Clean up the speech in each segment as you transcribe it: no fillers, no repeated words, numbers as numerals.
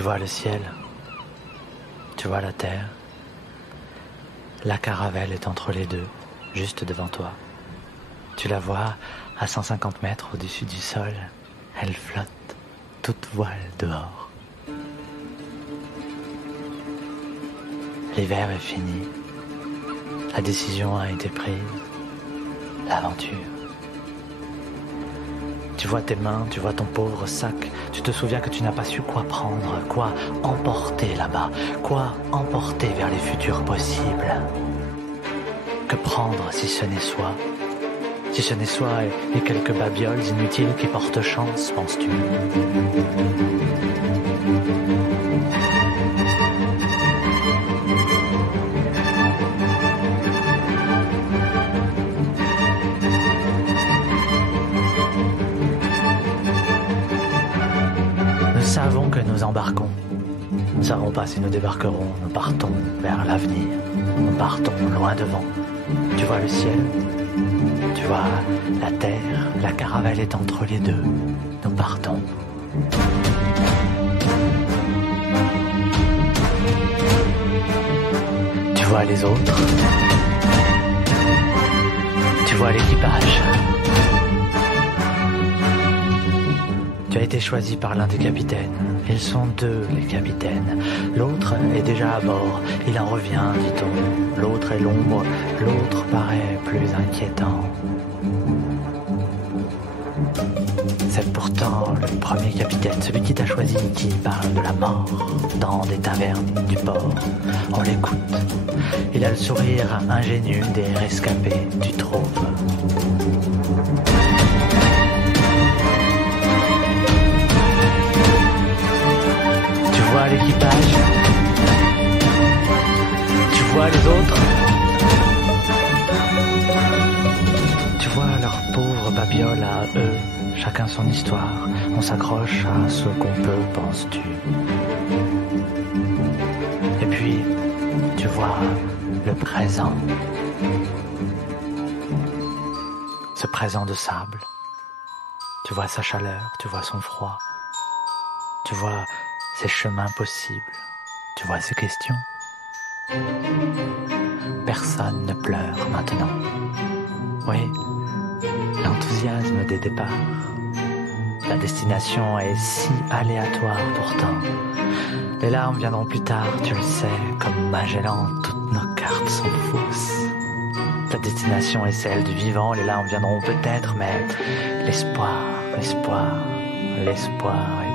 Tu vois le ciel, tu vois la terre. La caravelle est entre les deux, juste devant toi. Tu la vois à 150 mètres au-dessus du sol. Elle flotte, toute voile dehors. L'hiver est fini. La décision a été prise. L'aventure. Tu vois tes mains, tu vois ton pauvre sac. Tu te souviens que tu n'as pas su quoi prendre, quoi emporter là-bas, quoi emporter vers les futurs possibles. Que prendre si ce n'est soi? Si ce n'est soi et quelques babioles inutiles qui portent chance, penses-tu? Nous savons que nous embarquons. Nous ne savons pas si nous débarquerons. Nous partons vers l'avenir. Nous partons loin devant. Tu vois le ciel? Tu vois la terre? La caravelle est entre les deux. Nous partons. Tu vois les autres? Tu vois l'équipage? Tu as été choisi par l'un des capitaines. Ils sont deux, les capitaines. L'autre est déjà à bord. Il en revient, dit-on. L'autre est l'ombre. L'autre paraît plus inquiétant. C'est pourtant le premier capitaine, celui qui t'a choisi, qui parle de la mort dans des tavernes du port. On l'écoute. Il a le sourire ingénu des rescapés, tu trouves. Tu vois l'équipage? Tu vois les autres? Tu vois leurs pauvres babioles à eux, chacun son histoire. On s'accroche à ce qu'on peut, penses-tu? Et puis, tu vois le présent. Ce présent de sable. Tu vois sa chaleur, tu vois son froid. Tu vois ses chemins possibles. Tu vois ses questions. Personne ne pleure maintenant. Oui, l'enthousiasme des départs. La destination est si aléatoire pourtant. Les larmes viendront plus tard, tu le sais, comme Magellan, toutes nos cartes sont fausses. La destination est celle du vivant, les larmes viendront peut-être, mais l'espoir est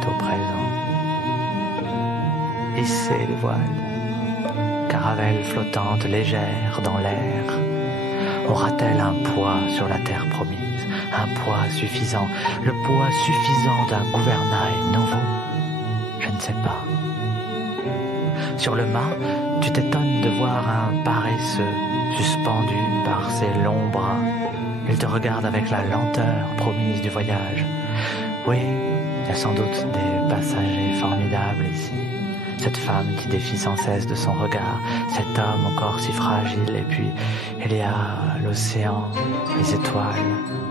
au présent. Hissez les voiles, caravelle flottante légère dans l'air. Aura-t-elle un poids sur la terre promise? Un poids suffisant, le poids suffisant d'un gouvernail nouveau? Je ne sais pas. Sur le mât, tu t'étonnes de voir un paresseux suspendu par ses longs bras. Il te regarde avec la lenteur promise du voyage. Oui, il y a sans doute des passagers formidables ici. Cette femme qui défie sans cesse de son regard, cet homme au corps si fragile, et puis il y a l'océan, les étoiles,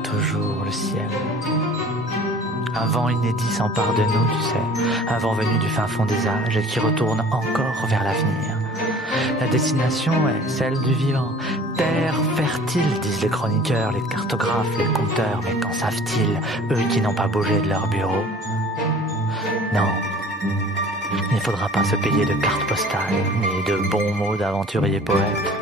toujours le ciel. Un vent inédit s'empare de nous, tu sais, un vent venu du fin fond des âges et qui retourne encore vers l'avenir. La destination est celle du vivant, terre fertile, disent les chroniqueurs, les cartographes, les conteurs, mais qu'en savent-ils, eux qui n'ont pas bougé de leur bureau? Non. Il ne faudra pas se payer de cartes postales, ni de bons mots d'aventuriers poètes.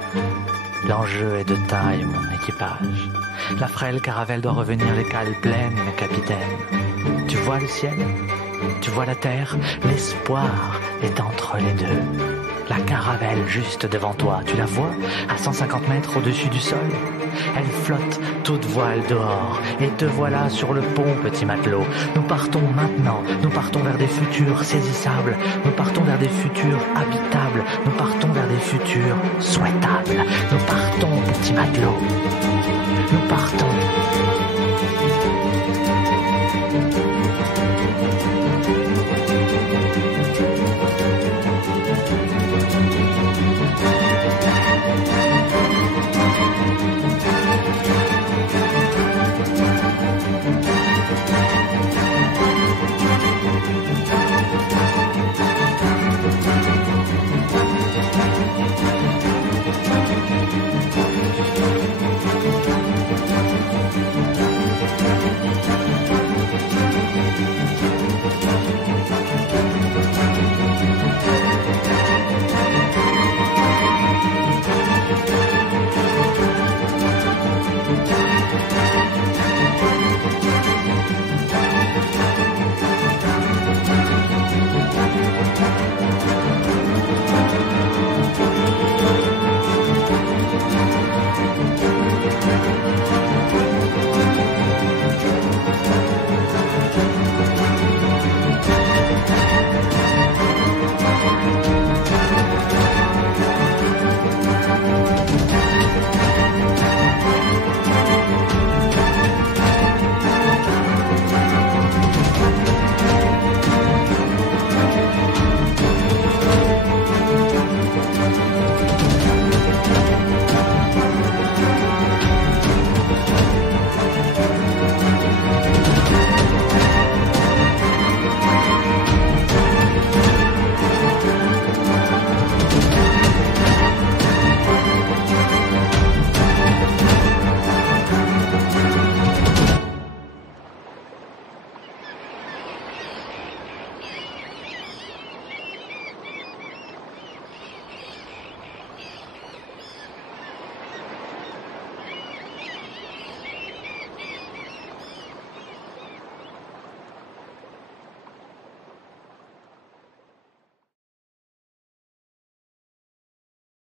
L'enjeu est de taille, mon équipage. La frêle caravelle doit revenir les cales pleines, mes capitaines. Tu vois le ciel? Tu vois la terre? L'espoir est entre les deux. La caravelle juste devant toi, tu la vois à 150 mètres au-dessus du sol? Elle flotte toute voile dehors, et te voilà sur le pont, petit matelot. Nous partons maintenant, nous partons vers des futurs saisissables, nous partons vers des futurs habitables, nous partons vers des futurs souhaitables. Nous partons, petit matelot, nous partons.